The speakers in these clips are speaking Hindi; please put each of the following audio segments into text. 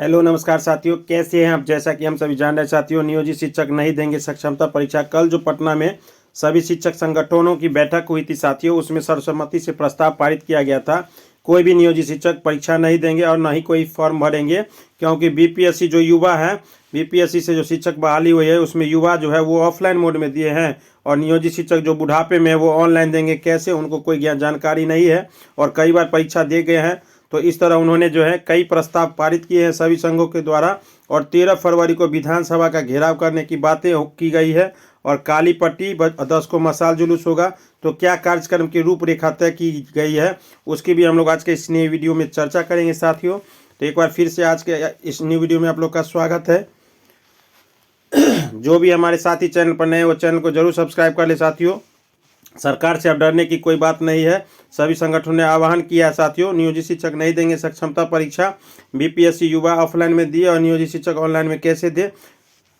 हेलो नमस्कार साथियों, कैसे हैं आप। जैसा कि हम सभी जान रहे साथियों, नियोजित शिक्षक नहीं देंगे सक्षमता परीक्षा। कल जो पटना में सभी शिक्षक संगठनों की बैठक हुई थी साथियों, उसमें सर्वसम्मति से प्रस्ताव पारित किया गया था। कोई भी नियोजित शिक्षक परीक्षा नहीं देंगे और न ही कोई फॉर्म भरेंगे, क्योंकि बीपीएससी जो युवा है, बीपीएससी से जो शिक्षक बहाली हुई है उसमें युवा जो है वो ऑफलाइन मोड में दिए हैं, और नियोजित शिक्षक जो बुढ़ापे में है वो ऑनलाइन देंगे। कैसे, उनको कोई जानकारी नहीं है और कई बार परीक्षा दे गए हैं। तो इस तरह उन्होंने जो है कई प्रस्ताव पारित किए हैं सभी संघों के द्वारा, और 13 फरवरी को विधानसभा का घेराव करने की बातें की गई है। और काली पट्टी 10 को मसाल जुलूस होगा। तो क्या कार्यक्रम की रूपरेखा तय की गई है, उसकी भी हम लोग आज के इस नए वीडियो में चर्चा करेंगे साथियों। तो एक बार फिर से आज के इस न्यू वीडियो में आप लोग का स्वागत है। जो भी हमारे साथी चैनल पर नए वो चैनल को जरूर सब्सक्राइब कर ले साथियों। सरकार से अब डरने की कोई बात नहीं है। सभी संगठनों ने आह्वान किया है साथियों, नियोजित शिक्षक नहीं देंगे सक्षमता परीक्षा। बीपीएससी युवा ऑफलाइन में दिए और नियोजित शिक्षक ऑनलाइन में कैसे दे।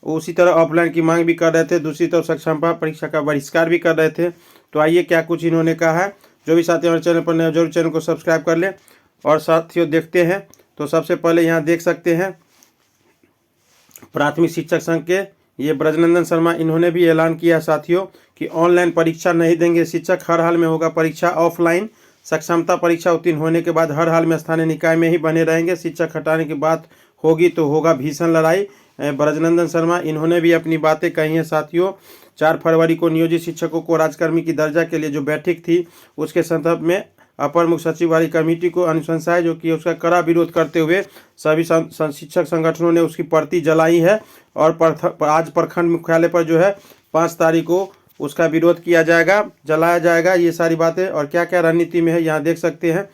उसी तरह ऑफलाइन की मांग भी कर रहे थे, दूसरी तरफ सक्षमता परीक्षा का बहिष्कार भी कर रहे थे। तो आइए क्या कुछ इन्होंने कहा है। जो भी साथी हमारे चैनल पर नए जरूर चैनल को सब्सक्राइब कर ले। और साथियों देखते हैं, तो सबसे पहले यहाँ देख सकते हैं प्राथमिक शिक्षक संघ के ये ब्रजनंदन शर्मा, इन्होंने भी ऐलान किया साथियों कि ऑनलाइन परीक्षा नहीं देंगे शिक्षक, हर हाल में होगा परीक्षा ऑफलाइन। सक्षमता परीक्षा उत्तीर्ण होने के बाद हर हाल में स्थानीय निकाय में ही बने रहेंगे। शिक्षक हटाने की बात होगी तो होगा भीषण लड़ाई। ब्रजनंदन शर्मा इन्होंने भी अपनी बातें कही हैं साथियों। 4 फरवरी को नियोजित शिक्षकों को राजकर्मी की दर्जा के लिए जो बैठक थी, उसके संदर्भ में अपर मुख्य सचिव वाली कमेटी को अनुशंसा है, जो कि उसका कड़ा विरोध करते हुए सभी शिक्षक संगठनों ने उसकी प्रति जलाई है। और आज प्रखंड मुख्यालय पर जो है 5 तारीख को उसका विरोध किया जाएगा, जलाया जाएगा। ये सारी बातें और क्या क्या रणनीति में है यहाँ देख सकते हैं।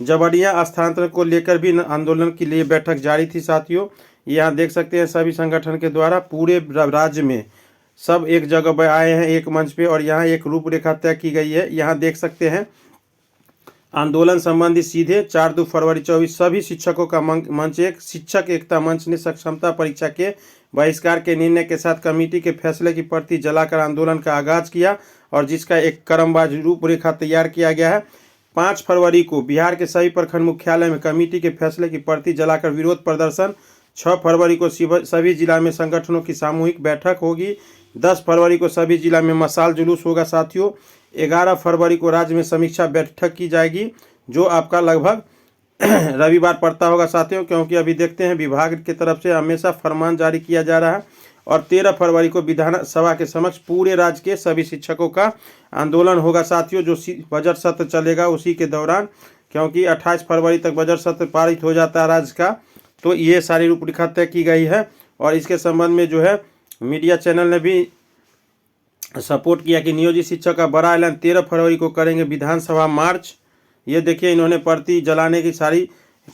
जबड़िया स्थानांतरण को लेकर भी आंदोलन के लिए बैठक जारी थी साथियों। यहाँ देख सकते हैं सभी संगठन के द्वारा पूरे राज्य में सब एक जगह पर आए हैं, एक मंच पे, और यहाँ एक रूपरेखा तय की गई है। यहाँ देख सकते हैं आंदोलन संबंधी सीधे 4 फरवरी 24 सभी शिक्षकों का मंच एक शिक्षक एकता मंच ने सक्षमता परीक्षा के बहिष्कार के निर्णय के साथ कमेटी के फैसले की प्रति जलाकर आंदोलन का आगाज किया, और जिसका एक क्रमवार रूपरेखा तैयार किया गया है। 5 फरवरी को बिहार के सभी प्रखंड मुख्यालय में कमेटी के फैसले की प्रति जलाकर विरोध प्रदर्शन। 6 फरवरी को सभी जिला में संगठनों की सामूहिक बैठक होगी। 10 फरवरी को सभी जिला में मसाल जुलूस होगा साथियों। 11 फरवरी को राज्य में समीक्षा बैठक की जाएगी, जो आपका लगभग रविवार पड़ता होगा साथियों, क्योंकि अभी देखते हैं विभाग की तरफ से हमेशा फरमान जारी किया जा रहा है। और 13 फरवरी को विधानसभा के समक्ष पूरे राज्य के सभी शिक्षकों का आंदोलन होगा साथियों, जो बजट सत्र चलेगा उसी के दौरान, क्योंकि 28 फरवरी तक बजट सत्र पारित हो जाता है राज्य का। तो ये सारी रूपरेखा तय की गई है। और इसके संबंध में जो है मीडिया चैनल ने भी सपोर्ट किया कि नियोजित शिक्षक का बड़ा ऐलान 13 फरवरी को करेंगे विधानसभा मार्च। ये देखिए इन्होंने प्रति जलाने की सारी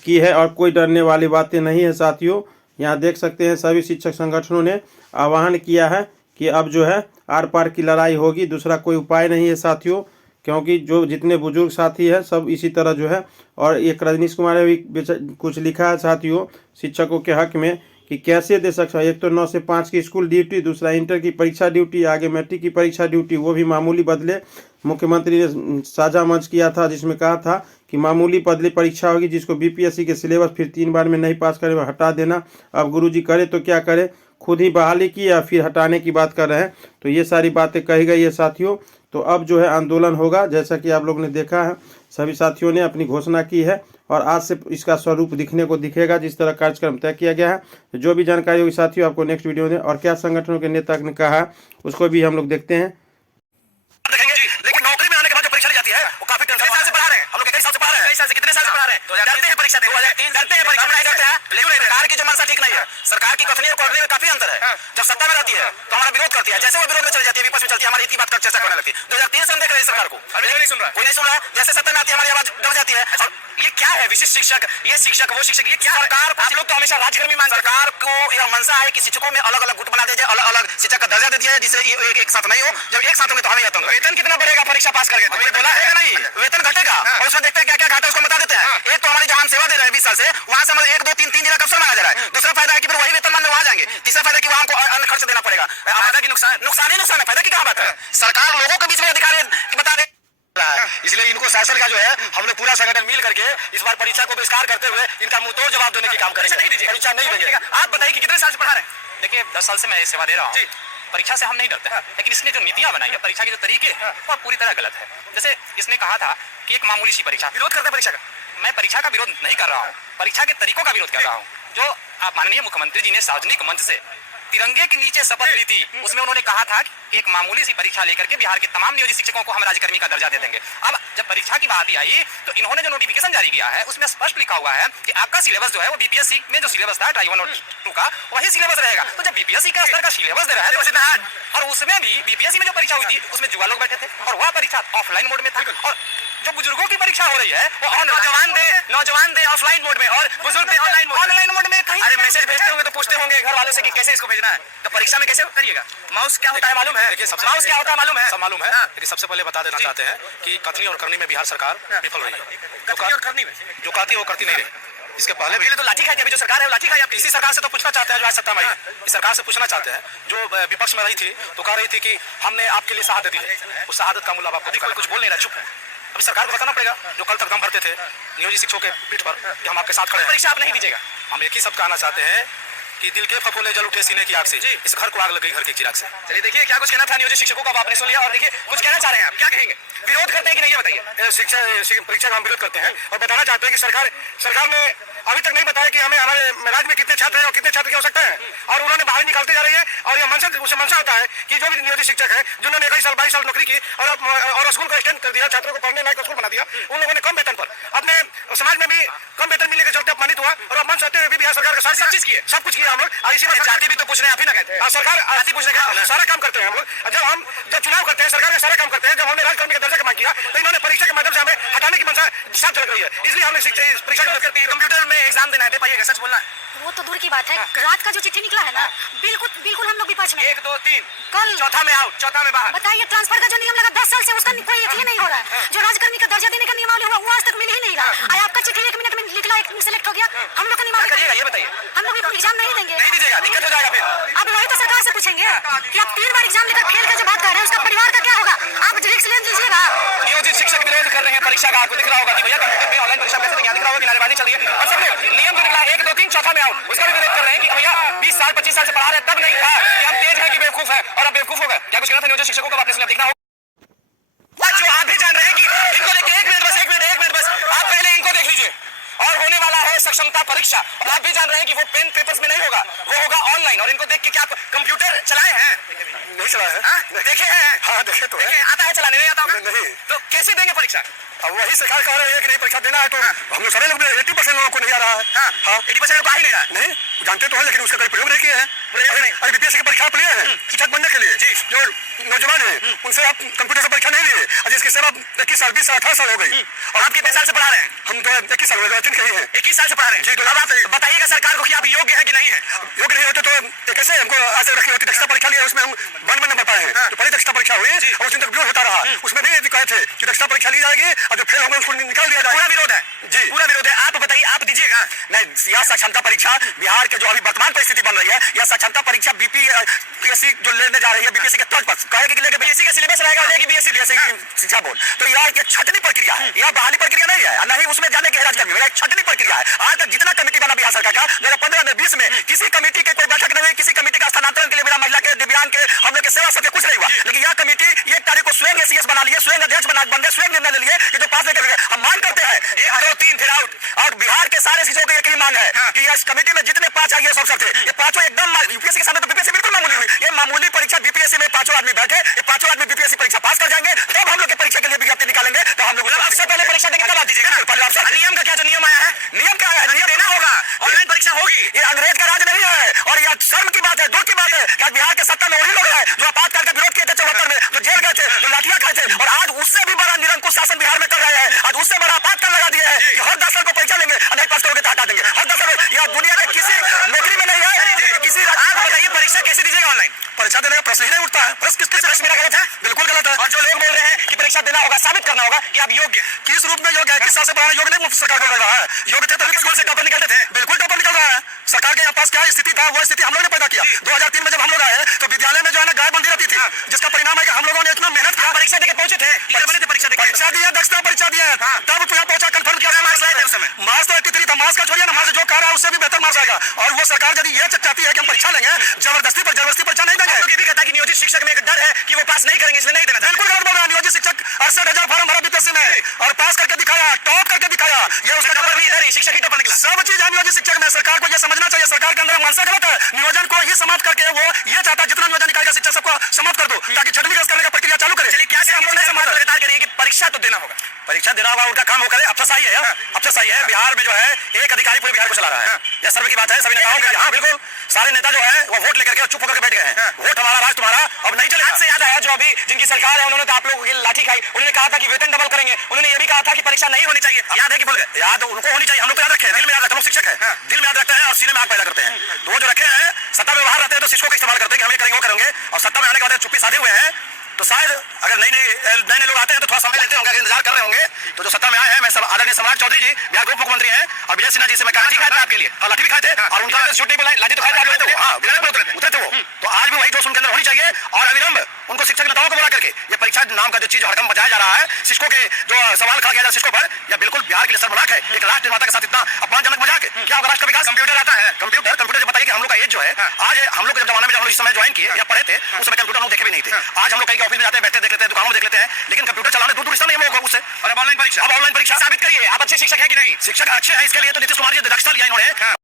की है, और कोई डरने वाली बातें नहीं है साथियों। यहाँ देख सकते हैं सभी शिक्षक संगठनों ने आह्वान किया है कि अब जो है आर पार की लड़ाई होगी, दूसरा कोई उपाय नहीं है साथियों, क्योंकि जो जितने बुजुर्ग साथी हैं सब इसी तरह जो है। और एक रजनीश कुमार ने भी कुछ लिखा है साथियों शिक्षकों के हक में कि कैसे दे सकता है। एक तो 9 से 5 की स्कूल ड्यूटी, दूसरा इंटर की परीक्षा ड्यूटी, आगे मैट्रिक की परीक्षा ड्यूटी, वो भी मामूली बदले। मुख्यमंत्री ने साझा मंच किया था जिसमें कहा था कि मामूली बदली परीक्षा होगी, जिसको बीपीएससी के सिलेबस फिर 3 बार में नहीं पास करे हटा देना। अब गुरुजी करे तो क्या करे, खुद ही बहाली की या फिर हटाने की बात कर रहे हैं। तो ये सारी बातें कही गई है साथियों। तो अब जो है आंदोलन होगा, जैसा कि आप लोगों ने देखा है सभी साथियों ने अपनी घोषणा की है, और आज से इसका स्वरूप दिखने को दिखेगा जिस तरह कार्यक्रम तय किया गया है। तो जो भी जानकारी होगी साथियों आपको नेक्स्ट वीडियो में, और क्या संगठनों के नेता ने कहा है उसको भी हम लोग देखते हैं। लेकिन नौकरी में आने के बाद जो परीक्षा ली जाती है वो काफी टेंशन साल से पढ़ा रहे हैं हम लोग, कई साल से पढ़ा रहे हैं, कई साल से कितने साल से पढ़ा रहे हैं, डरते हैं परीक्षा देने, डरते हैं परीक्षा नहीं डरते हैं। लेकिन सरकार की जो मनसा ठीक नहीं है, सरकार की कथनी और करनी में काफी अंतर है। जब सत्ता में रहती है तो हमारा विरोध करती है, जैसे वो विरोध में चली जाती है, विपक्ष में चलती है, हमारी इतनी बात कर चर्चा करने लगती है। 2003 से हम देख रहे हैं सरकार को, अभी नहीं सुन रहा, कोई नहीं सुन रहा। जैसे सत्ता में आती है हमारी आवाज दब जाती है। और ये क्या है, विशिष्ट शिक्षक, ये शिक्षक वो शिक्षक, ये क्या सरकार, आप लोग तो हमेशा राजकर्मी मान, सरकार को यह मनसा है कि शिक्षकों में अलग अलग गुट बना दीजिए, अलग अलग शिक्षक का दर्जा दे दिया है, जिससे एक साथ नहीं हो। जब एक साथ होंगे तो हमें आता हूँ वेतन कितना बढ़ेगा परीक्षा पास करके, तो बोला है नहीं वेतन घटेगा, और उसमें देखते हैं क्या क्या घाटा उसको बता देते हैं। एक तो हमारी जहां सेवा दे रहे हैं 20 साल से, वहां से हमें 1 2 3 जिला कब से मांगा जा रहा है। दूसरा फायदा है कि फिर वही वेतन मानने वहां जाएंगे। तीसरा फायदा कि वहां हमको अन्य खर्च देना पड़ेगा। फायदा की नुकसान ही नुकसान है, फायदा की क्या बात है। सरकार लोगों के बीच में अधिकार बता दे, इसलिए इनको शायद शासन का जो है हम लोग पूरा संगठन मिल करके इस बार परीक्षा को बहिष्कार करते हुए इनका मुंहतोड़ जवाब देने की काम करेंगे। परीक्षा नहीं देंगे। आप बताइए कि कितने साल से पढ़ा रहे हैं? देखिए 10 साल से मैं ये सेवा दे रहा हूँ। परीक्षा से हम नहीं डरते हैं, लेकिन इसने जो नीतियां बनाई है, परीक्षा के जो तरीके हैं वो पूरी तरह गलत है। जैसे इसने कहा था कि एक मामूली सी परीक्षा। विरोध करते हैं परीक्षा का? मैं परीक्षा का विरोध नहीं कर रहा हूँ, परीक्षा के तरीकों का विरोध कर रहा हूँ। जो आप माननीय मुख्यमंत्री जी ने सार्वजनिक मंच से तिरंगे के नीचे शपथ ली थी, उसमें उन्होंने कहा था कि एक मामूली सी परीक्षा लेकर के बिहार के तमाम नियोजित शिक्षकों को हम राज्यकर्मी का दर्जा दे देंगे। अब जब परीक्षा की बात आई तो इन्होंने जो नोटिफिकेशन जारी किया है उसमें स्पष्ट लिखा हुआ है कि आपका सिलेबस जो है वो बीपीएससी में जो सिलेबस था टाइप 1 और 2 का वही सिलेबस रहेगा। तो जब बीपीएससी का स्तर का सिलेबस दे रहा है तो और उसमें भी बीपीएससी में जो परीक्षा हुई थी उसमें जुआ लोग बैठे थे और वह परीक्षा ऑफलाइन मोड में था, और जो बुजुर्गों की परीक्षा हो रही है वो नौजवान दे ऑफलाइन मोड में और बुजुर्ग दे ऑनलाइन मोड में। अरे मैसेज भेजते होंगे तो पूछते होंगे घर वालों से कि कैसे इसको भेजना है, तो परीक्षा में कैसे करिएगा? माउस क्या होता है मालूम है? माउस क्या होता है मालूम है? सब मालूम है। लेकिन सबसे पहले बता देना चाहते हैं कि कथनी और करनी में बिहार सरकार विफल रही है। कथनी और करनी में जो कहती है वो करती नहीं रही। इसके पहले भी तो लाठी खाई, अभी जो सरकार है वो लाठी खाई। आप इसी सरकार से तो पूछना चाहते हैं जो आज सत्ता में आई है। इस सरकार से पूछना चाहते हैं जो विपक्ष में रही थी तो कह रही थी कि हमने आपके लिए शहादत दी है, उस शहादत का मूल्य आपको दिखा, कुछ बोल नहीं रहा, चुप है। अभी सरकार को बताना पड़ेगा जो कल तक दम भरते थे नियोजित शिक्षकों के पीठ पर कि हम आपके साथ खड़े हैं। परीक्षा आप नहीं दीजिएगा। हम एक ही शब्द कहना चाहते हैं कि दिल के फफोले जल उठे सीने की आग से, इस घर को आग लग गई घर के चिराग से। चलिए देखिए क्या कुछ कहना था नियोजित शिक्षकों का, आपने सुन लिया। और देखिए कुछ कहना चाह रहे हैं आप, क्या कहेंगे? विरोध करते हैं कि नहीं ये बताइए। शिक्षा परीक्षा का हम विरोध करते हैं और बताना चाहते हैं कि सरकार ने अभी तक नहीं बताया कि हमें हमारे राज्य में कितने छात्र हैं और कितने छात्र की आवश्यकता है, और उन्होंने बाहर निकालते जा रही है। और यह मंशा होता है कि जो भी नियोजित शिक्षक है जिन्होंने 21 साल 22 साल नौकरी की और स्कूल को एक्सटेंड कर दिया, छात्रों को पढ़ने लायक स्कूल बना दिया, उन लोगों ने कम वेतन पर अपने समाज में भी कम वेतन मिलने के चलते अपमानित हुआ और अपमान सहते हुए भी बिहार सरकार का सब चीज किए, सब कुछ किया हम लोग। और इसी जाति भी तो पूछ रहे हैं, आप ही ना कहते हैं। सरकार जाति पूछने का सारा काम करते हैं हम लोग। जब चुनाव करते हैं सरकार का सारा काम करते हैं। जब हमने राज्यकर्मी का दर्जा का मांग किया तो इन्होंने परीक्षा के माध्यम से हमें हटाने की मंशा साफ झलक रही है। इसलिए हमने परीक्षा कंप्यूटर में एग्जाम देना है, पाइएगा, सच बोलना है। वो तो दूर की बात है, रात का जो चिट्ठी निकला है ना, बिल्कुल हम लोग विपक्ष में। 1 2 3 कल चौथा में आउट, चौथा में बाहर। बताइए ट्रांसफर का जो नियम लगा 10 साल से, उसका कोई ये नहीं हो रहा है। जो राज्यकर्मी का दर्जा देने का नियमावली हुआ वो आज तक मिल ही नहीं रहा। आज आपका चिट्ठी 1 मिनट में निकला, 1 मिनट सेलेक्ट हो गया, हम लोग का नियमावली करिएगा ये बताइए। हम लोग एग्जाम नहीं देंगे, नहीं दीजिएगा, दिक्कत हो जाएगा फिर। अब वही तो सरकार से पूछेंगे कि आप 3 बार एग्जाम लेकर फेल का जो बात कर रहे हैं उसका परिवार का क्या होगा? आप रिस्क ले लीजिएगा। नियोजित शिक्षक विरोध कर रहे हैं परीक्षा का। आपको दिख रहा होगा कि भैया कंप्यूटर में ऑनलाइन परीक्षा कैसे देंगे, दिख रहा होगा कि नारेबाजी चल रही है। और सबने नियम जो निकला 1 2 3 चौथा में आउट, उसका भी विरोध कर रहे हैं कि भैया 20 साल 25 साल से पढ़ा रहे हैं, तब नहीं था कि हम तेज हैं कि बेवकूफ है, और अब बेवकूफ हो गए। क्या कुछ कहना था नियोजित शिक्षकों का? आपने सुना, दिखना होगा। जो आप भी जान रहे हैं कि इनको देखिए, 1 मिनट बस, आप पहले इनको देख लीजिए। और होने वाला है सक्षमता परीक्षा, और आप भी जान रहे हैं कि वो पेन पेपर्स में नहीं होगा, वो होगा ऑनलाइन। और इनको देख के क्या आप कंप्यूटर चलाए हैं? नहीं चला है। देखे हैं? हाँ देखे तो है। आता है चलाने? नहीं आता होगा? नहीं। तो कैसे देंगे परीक्षा? अब वही सरकार कह रही है कि नहीं परीक्षा देना है, तो हम लोग सारे लोग 80% लोगों को नहीं आ रहा है। हाँ 80% को आ ही नहीं रहा। नहीं जानते तो है, लेकिन उसका कोई प्रयोग नहीं किए हैं। अरे बीपीएससी की परीक्षा आप लिए हैं शिक्षक बनने के लिए, जो नौजवान हैं उनसे आप कंप्यूटर से परीक्षा नहीं लिए, और जिसकी सेवा 21 साल 20 साल 18 साल हो गई। और आप कितने साल से पढ़ा रहे हैं? हम तो 21 साल हो गए, 3 कही है। 21 साल से पढ़ा रहे हैं जी। तो अब आप बताइएगा सरकार को कि आप योग्य है कि नहीं है। योग्य नहीं होते तो कैसे हमको आज रखी होती? दक्षता परीक्षा ली है, उसमें हम 92 नंबर पाए हैं। तो पहली दक्षता परीक्षा हुई और उस दिन तक विरोध होता रहा। उसमें भी कहे थे कि दक्षता परीक्षा ली जाएगी और जो फेल होंगे उसको निकाल दिया जाएगा। पूरा विरोध है जी, पूरा विरोध है। आप बताइए, आप दीजिएगा? नहीं, यह सक्षमता परीक्षा बिहार के जो अभी वर्तमान परिस्थिति बन रही है, यह सक्षमता परीक्षा बीपीएससी जो लेने जा रही है, बीपीएससी के तौर पर कहेगी कि लेके बीएससी का सिलेबस रहेगा, लेगी बीएससी शिक्षा बोर्ड। तो यह छटनी प्रक्रिया है, यह बहाली प्रक्रिया नहीं है, न ही उसमें जाने की राज्य में छटनी प्रक्रिया है। आज तक जितना कमेटी बना बिहार सरकार का 2015 में 20 में किसी कमेटी के कोई बैठक नहीं हुई, किसी कमेटी का स्थानांतरण के लिए बिना महिला के, दिव्यांग के, हम लोग के सेवा सबके कुछ नहीं हुआ। लेकिन यह कमेटी 1 तारीख को स्वयं एसीएस बना लिए, स्वयं अध्यक्ष बन गए, स्वयं निर्णय ले लिए कि जो पास नहीं करेंगे। हम मांग करते हैं 1 2 3 फिर आउट। और बिहार के सारे शिक्षकों की एक ही मांग है कि इस कमेटी में जितने 5 आईएएस अफसर थे, ये पांचों एकदम यूपीएससी के सामने तो बीपीएससी बिल्कुल मामूली हुई। ये मामूली परीक्षा बीपीएससी में 5 आदमी बैठे, ये 5 आदमी बीपीएससी परीक्षा पास कर जाएंगे, तब हम लोग की परीक्षा के लिए विज्ञप्ति निकालेंगे। तो हम लोग सबसे पहले परीक्षा देंगे तब आप दीजिएगा ना। पहले अफसर नियम का क्या जो नियम आया है? नियम क्या है? नियम देना होगा, ऑनलाइन परीक्षा होगी। ये अंग्रेज का राज नहीं है, और यह शर्म की बात है, दुख की बात है कि बिहार के सत्ता में वही लोग हैं जो आपातकाल का विरोध किए थे 74 में, जो जेल गए थे, जो लाठियां खाए थे, और आज उससे भी बड़ा निरंकुश शासन बिहार में कर रहे हैं। आज उससे बड़ा आपातकाल लगा दिया है कि हर 10 साल को परीक्षा लेंगे, नहीं पास करोगे तो हटा देंगे। हर 10 साल यह दुनिया के किसी नौकरी में नहीं है, किसी। आप बताइए परीक्षा कैसे दीजिएगा ऑनलाइन? परीक्षा देने का प्रश्न ही नहीं उठता है। प्रश्न प्रश्न मेरा गलत है? बिल्कुल गलत है। और जो लोग बोल रहे हैं कि परीक्षा देना होगा, साबित करना होगा कि आप योग्य, किस रूप में योग्य है? किस साल से पढ़ाना योग्य नहीं? सरकार बोल रहा है योग्य थे तभी स्कूल से टॉपर निकलते थे। बिल्कुल टॉपर निकल रहा है सरकार के यहाँ पास पास क्या स्थिति था वो स्थिति हम लोगों ने पैदा किया। 2003 में जब हम लोग आए तो विद्यालय में जो है ना गाय बंदी रहती थी, जिसका परिणाम है कि हम लोगों ने इतना मेहनत किया, परीक्षा देके पहुंचे थे, परीक्षा दिया, दक्षता परीक्षा दिया, तब यहाँ पहुंचा, कंफर्म किया। मार्क्स तो 83 था, मार्क्स का छोड़िए ना, मार्क्स जो कह रहा है उससे भी बेहतर मार्क्स आएगा। और वो सरकार यदि ये चाहती है कि हम परीक्षा लेंगे, जबरदस्ती परीक्षा नहीं देंगे। ये भी कहता है कि नियोजित शिक्षक में एक डर है कि वो पास नहीं करेंगे, इसलिए नहीं देना। बिल्कुल गलत बोल रहा है। नियोजित शिक्षक 68,000 फॉर्म भरा बीपीएससी में और पास करके दिखाया, टॉप करके दिखाया। ये उसका टॉपर भी इधर ही, शिक्षक ही टॉपर निकला। सब चीज है नियोजित शिक्षक में। सरकार को ये समझना चाहिए, सरकार के अंदर मानसिकता गलत है। नियोजन को ही समाप्त करके वो ये चाहता है जितना नियोजन निकालेगा शिक्षक सबको समाप्त कर दो, ताकि छठवीं क्लास करने का प्रक्रिया चालू करे। चलिए, क्या हम लोग नहीं समझ लगातार करिए कि परीक्षा तो देना होगा, परीक्षा देना होगा, उनका काम वो करे। अब तो सही है, अब तो सही है। बिहार में जो है एक अधिकारी पूरे बिहार को चला रहा है। यह सर्व की बात है, सभी नेताओं की। हाँ बिल्कुल, सारे नेता जो है वो वोट लेकर के चुप होकर बैठ गए हैं। वोट हमारा, राज तुम्हारा, अब नहीं चलेगा। आज से याद आया जो अभी जिनकी सरकार है, उन्होंने तो आप लोगों की लाठी खाई। उन्होंने कहा था कि वेतन डबल करेंगे, उन्होंने ये भी कहा था कि परीक्षा नहीं होनी चाहिए। याद है कि भूल गए? याद उनको होनी चाहिए, हम लोग तो याद रखे हैं, दिल में याद रखते हैं। हम लोग शिक्षक है, दिल में याद रखते हैं और सीने में आग पैदा करते हैं। तो वो जो रखे हैं, सत्ता में बाहर रहते हैं तो शिक्षकों का इस्तेमाल करते हैं कि हम ये करेंगे वो करेंगे, और सत्ता में आने के बाद चुप्पी साधे हुए हैं। तो शायद अगर नए लोग आते हैं तो थोड़ा समय लेते होंगे, इंतजार कर रहे होंगे। तो जो सत्ता में आए हैं, मैं आदरणीय सम्राट चौधरी जी बिहार के उप मुख्यमंत्री हैं, और विजय सिन्हा जी से मैं लाठी खाए थे आपके लिए, लाठी भी खाए थे, और उनका झूठी बोला, लाठी तो खाए थे आप लोग। हाँ उतरे थे वो। तो आज भी वही जोश उनके अंदर होनी चाहिए, और अविलंब उनको शिक्षक नेताओं को बुला करके ये परीक्षा नाम का जो चीज हड़कम बजाया जा रहा है, शिक्षकों के जो सवाल खड़ा किया जा रहा है शिक्षकों पर, यह बिल्कुल बिहार के लिए सर्वनाक है। एक राष्ट्र निर्माता के साथ इतना अपमानजनक मजाक है। क्या होगा राष्ट्र का विकास? कंप्यूटर आता है, कंप्यूटर जब बताइए कि हम लोग का एज जो है, आज हम लोग के जमाने में जब हम लोग इस समय ज्वाइन किए या पढ़े थे, उस समय कंप्यूटर हम लोग देखे भी नहीं थे। आज हम लोग कहीं ऑफिस में जाते हैं, बैठते देख लेते हैं, दुकानों में देख लेते हैं, लेकिन कंप्यूटर चलाने दूर रिश्ता नहीं हम लोग उससे। और अब ऑनलाइन परीक्षा। अब ऑनलाइन परीक्षा। साबित करिए आप अच्छे शिक्षक हैं कि नहीं। शिक्षक अच्छे हैं, इसके लिए तो नीतीश कुमार जी दक्षता लिया इन्होंने।